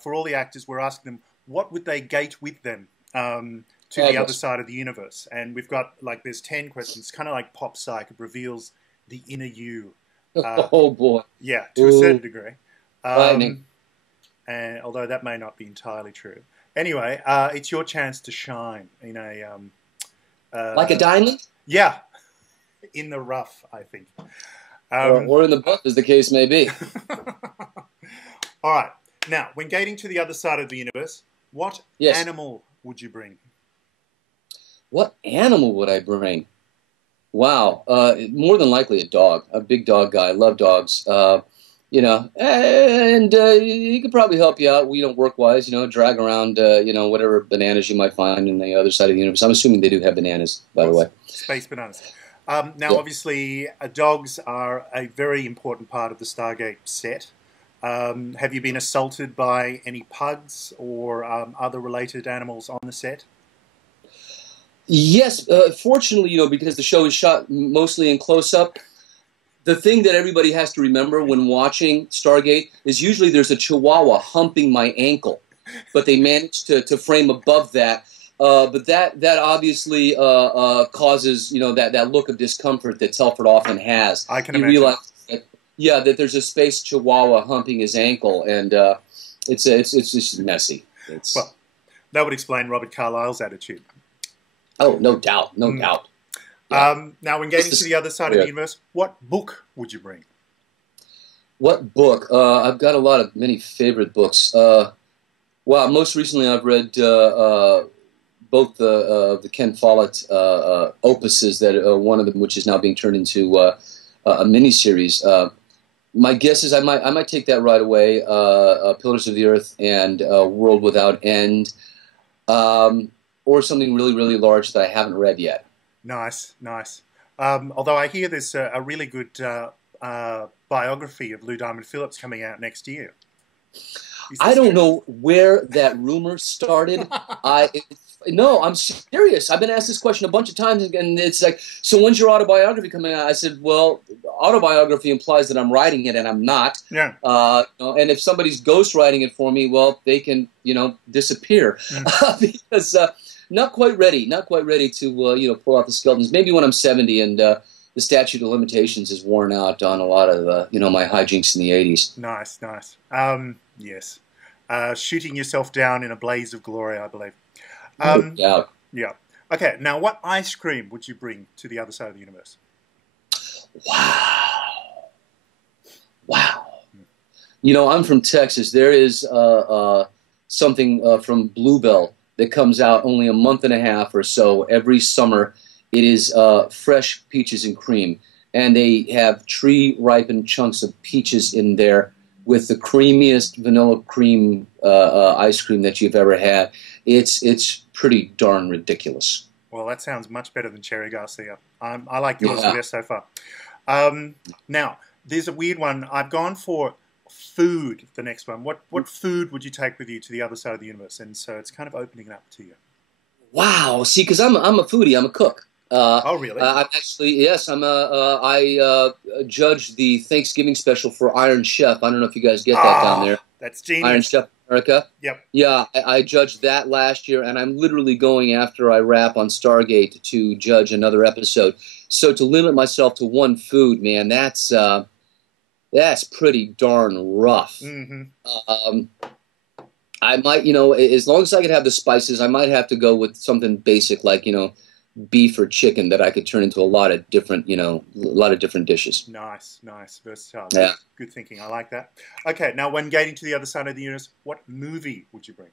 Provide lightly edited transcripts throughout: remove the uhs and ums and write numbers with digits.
for all the actors, we're asking them what would they gate with them to the other side of the universe. And we've got, like, there's 10 questions, kind of like Pop Psych. It reveals the inner you. Oh, boy. Yeah, to a certain degree. Frightening. And although that may not be entirely true. Anyway, it's your chance to shine in a... like a diamond? Yeah. In the rough, I think. Or in the buff, as the case may be. All right. Now, when gating to the other side of the universe, what animal would you bring? What animal would I bring? Wow. More than likely a dog. A big dog guy. I love dogs. You know, and he could probably help you out, you know, work-wise, you know, drag around, you know, whatever bananas you might find in the other side of the universe. I'm assuming they do have bananas, by the way. Space bananas. Now, obviously, dogs are a very important part of the Stargate set. Have you been assaulted by any pugs or other related animals on the set? Yes, fortunately, you know, because the show is shot mostly in close-up, the thing that everybody has to remember when watching Stargate is usually there's a chihuahua humping my ankle, but they managed to frame above that. But that obviously causes, you know, that look of discomfort that Telford often has. I can imagine. Realize that, that there's a space chihuahua humping his ankle, and it's just messy. Well, that would explain Robert Carlyle's attitude. Oh, no doubt, no doubt. Yeah. Now, when getting to the other side of the universe, what book would you bring? What book? I've got many favorite books. Well, most recently I've read both the Ken Follett opuses, that one of them which is now being turned into a miniseries. My guess is I might take that right away. Pillars of the Earth and World Without End, or something really, really large that I haven't read yet. Nice, nice. Although I hear there's a really good biography of Lou Diamond Phillips coming out next year. I don't know where that rumor started. No, I'm serious. I've been asked this question a bunch of times, and it's like, so when's your autobiography coming out? I said, well, autobiography implies that I'm writing it, and I'm not. Yeah. And if somebody's ghostwriting it for me, well, they can, disappear. Because not quite ready to, pull out the skeletons. Maybe when I'm 70 and the statute of limitations is worn out on a lot of, my hijinks in the 80s. Nice, nice. Yes. Shooting yourself down in a blaze of glory, I believe. Yeah. Yeah. Okay, now what ice cream would you bring to the other side of the universe? Wow. I'm from Texas. There is something from Bluebell that comes out only a month and a half or so every summer. It is fresh peaches and cream, and they have tree-ripened chunks of peaches in there with the creamiest vanilla cream ice cream that you've ever had. It's pretty darn ridiculous. Well, that sounds much better than Cherry Garcia. I like yours the best so far. Now, there's a weird one. I've gone for food, the next one. What food would you take with you to the other side of the universe? And so it's kind of opening it up to you. Wow. See, because I'm a foodie. I'm a cook. Oh, really? I'm actually, yes. I judge the Thanksgiving special for Iron Chef. I don't know if you guys get that down there. That's genius. Iron Chef America. Yep. Yeah, I judged that last year, and I'm literally going after I wrap on Stargate to judge another episode. So to limit myself to one food, man, that's pretty darn rough. Mm-hmm. I might, as long as I could have the spices, I might have to go with something basic like, beef or chicken that I could turn into a lot of different, dishes. Nice, nice, versatile. Yeah. Good thinking. I like that. Okay, now when getting to the other side of the universe, what movie would you bring?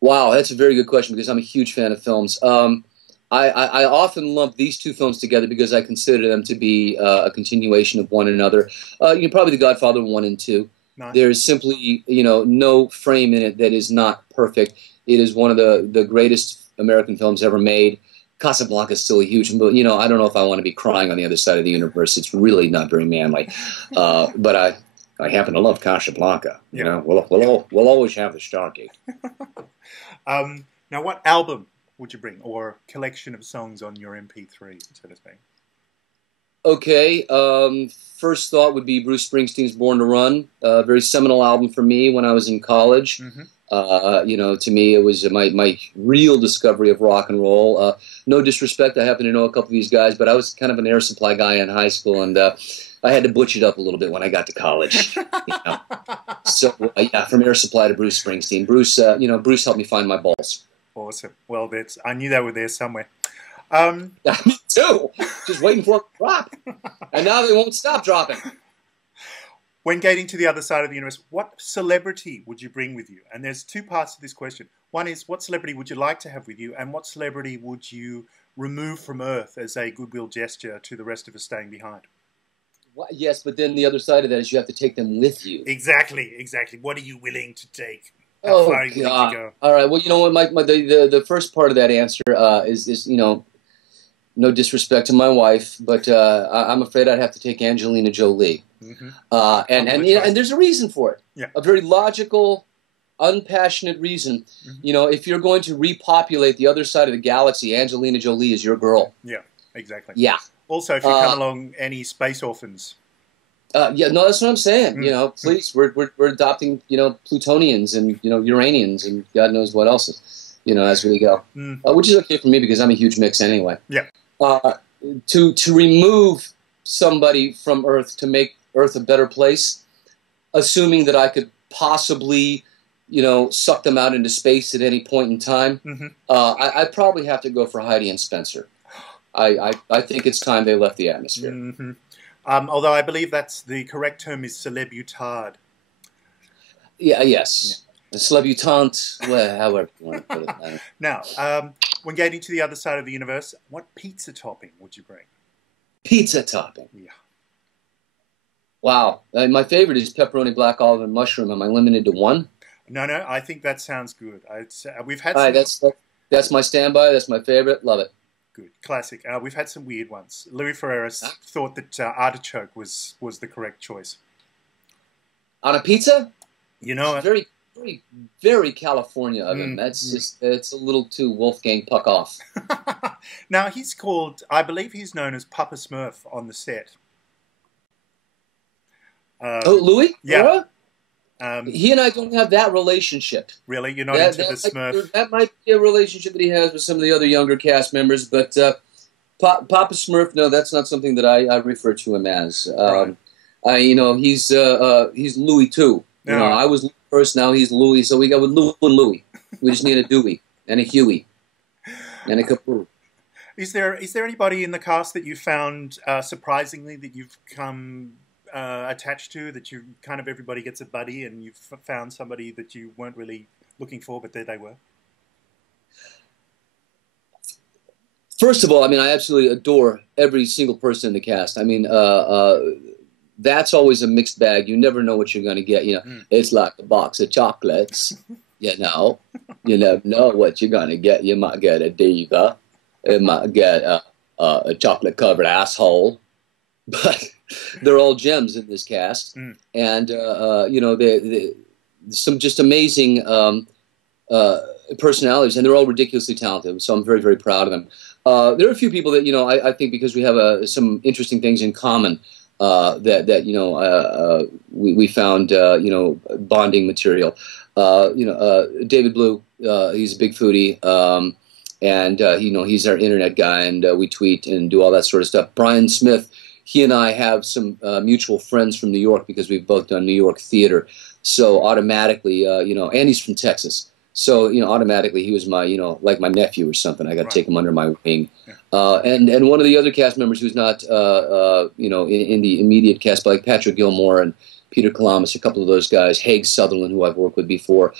Wow, that's a very good question because I'm a huge fan of films. I often lump these two films together because I consider them to be a continuation of one another. Probably The Godfather 1 and 2. Nice. There is simply, no frame in it that is not perfect. It is one of the greatest American films ever made. Casablanca is still a huge, but I don't know if I want to be crying on the other side of the universe. It's really not very manly. But I happen to love Casablanca. We'll always have the Stargate. Now, what album would you bring, or collection of songs on your MP3, so to speak? Okay. First thought would be Bruce Springsteen's "Born to Run." Very seminal album for me when I was in college. Mm-hmm. To me, it was my real discovery of rock and roll. No disrespect, I happen to know a couple of these guys, but I was kind of an Air Supply guy in high school, and I had to butch it up a little bit when I got to college. So yeah, from Air Supply to Bruce Springsteen. Bruce helped me find my balls. Awesome. Well, I knew they were there somewhere. Me too. Just waiting for it to drop, and now they won't stop dropping. When getting to the other side of the universe, what celebrity would you bring with you? And there's two parts to this question. One is, what celebrity would you like to have with you? And what celebrity would you remove from Earth as a goodwill gesture to the rest of us staying behind? Well, yes, but then the other side of that is you have to take them with you. Exactly. What are you willing to take? How far are you willing to go? All right. Well, you know what, Mike? The first part of that answer is no disrespect to my wife, but I'm afraid I'd have to take Angelina Jolie. Mm-hmm. And there's a reason for it. Yeah. A very logical, unpassionate reason. Mm-hmm. If you're going to repopulate the other side of the galaxy, Angelina Jolie is your girl. Yeah, exactly. Yeah. Also, if you come along any space orphans. Yeah, no, that's what I'm saying. Mm. Please, we're adopting, Plutonians and, Uranians and God knows what else, as we go. Mm. Which is okay for me because I'm a huge mix anyway. Yeah. To remove somebody from Earth to make Earth a better place, assuming that I could possibly, suck them out into space at any point in time, mm-hmm. I'd probably have to go for Heidi and Spencer. I think it's time they left the atmosphere. Mm-hmm. Although I believe that's the correct term is celebutard. Yeah. Yes. Yeah. Celebutante, well, however you want to put it. Now, when getting to the other side of the universe, what pizza topping would you bring? Pizza topping? Yeah. Wow. My favorite is pepperoni, black olive, and mushroom. Am I limited to one? No. I think that sounds good. We've had. All right, that's my standby. That's my favorite. Love it. Good. Classic. We've had some weird ones. Louis Ferreras thought that artichoke was the correct choice. On a pizza? Very, very, very California of him. It's a little too Wolfgang Puck off. Now, I believe he's known as Papa Smurf on the set. Louis? Yeah. He and I don't have that relationship. Really? You're not into the Smurf? That might be a relationship that he has with some of the other younger cast members, but Papa Smurf, no, that's not something that I refer to him as. Right. He's Louis too. I was Louis first, now he's Louis, so we got with Lou and Louis. We just need a Dewey and a Huey and a Kapoo. Is there anybody in the cast that you found surprisingly that you've come attached to, that you kind of everybody gets a buddy and you've found somebody that you weren't really looking for, but there they were? First of all, I absolutely adore every single person in the cast. That's always a mixed bag. You never know what you're going to get. It's like a box of chocolates. You never know what you're going to get. You might get a diva. You might get a chocolate-covered asshole. But they're all gems in this cast, and some just amazing personalities, and they're all ridiculously talented. So I'm very, very proud of them. There are a few people that I think because we have some interesting things in common that we found bonding material. David Blue, he's a big foodie. And he's our internet guy, and we tweet and do all that sort of stuff. Brian Smith. He and I have some mutual friends from New York because we've both done New York theater. So automatically, and he's from Texas. So, automatically he was my, like my nephew or something. I got to take him under my wing. Yeah. And one of the other cast members who's not, in the immediate cast, like Patrick Gilmore and Peter Kalamas, a couple of those guys, Haig Sutherland, who I've worked with before,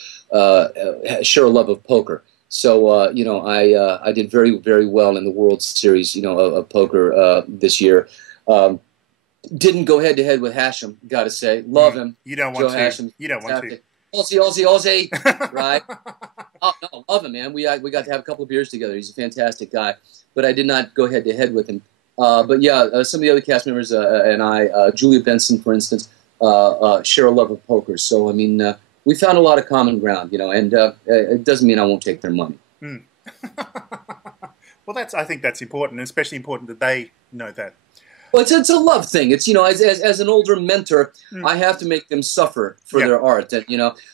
share a love of poker. So, I did very, very well in the World Series, of poker this year. Didn't go head to head with Hashem, gotta say. Love him. You don't want to. Hashem, you don't want to. Aussie, right? Oh no, love him, man. We got to have a couple of beers together. He's a fantastic guy. But I did not go head to head with him. But yeah, some of the other cast members and I, Julia Benson, for instance, share a love of poker. So we found a lot of common ground, and it doesn't mean I won't take their money. Well, I think that's important, and especially important that they know that. Well, it's a love thing. It's, as an older mentor, I have to make them suffer for their art. And,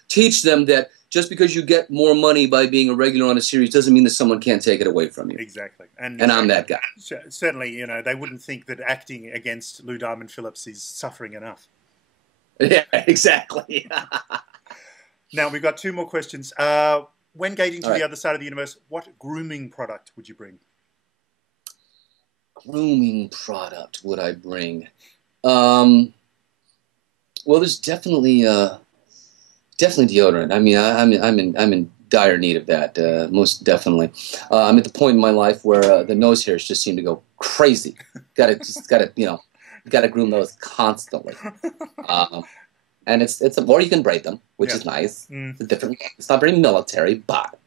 teach them that just because you get more money by being a regular on a series doesn't mean that someone can't take it away from you. Exactly. And I'm that guy. Certainly, they wouldn't think that acting against Lou Diamond Phillips is suffering enough. Yeah, exactly. Now, we've got 2 more questions. When gating to the other side of the universe, what grooming product would you bring? Grooming product would I bring? Well, there's definitely deodorant. I mean, I'm in dire need of that. Most definitely. I'm at the point in my life where the nose hairs just seem to go crazy. Gotta groom those constantly. And or you can braid them, which is nice. It's different. It's not very military, but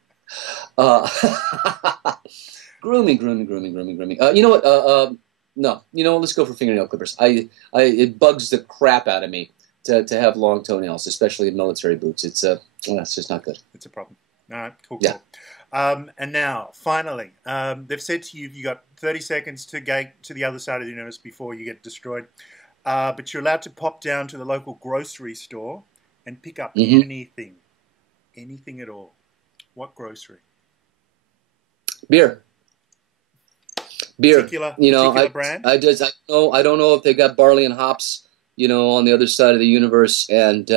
grooming. You know what? No. You know what? Let's go for fingernail clippers. It bugs the crap out of me to have long toenails, especially in military boots. It's just not good. It's a problem. All right, cool. Yeah. And now, finally, they've said to you, you've got 30 seconds to gate to the other side of the universe before you get destroyed. But you're allowed to pop down to the local grocery store and pick up anything at all. What grocery? Beer. Particular brand? I don't know if they got barley and hops, on the other side of the universe. And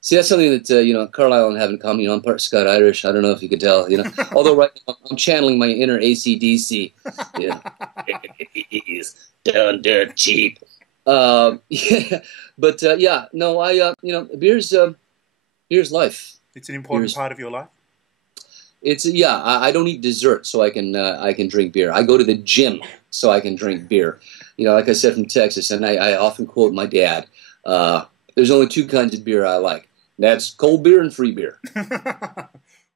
see, that's something that Carlisle and I have in common. I'm part Scot-Irish. I don't know if you could tell. Although right now I'm channeling my inner AC/DC. He's down dirt cheap. Beer's life. It's an important part of your life. I don't eat dessert so I can drink beer. I go to the gym so I can drink beer. Like I said, from Texas, and I often quote my dad. There's only 2 kinds of beer I like. That's cold beer and free beer.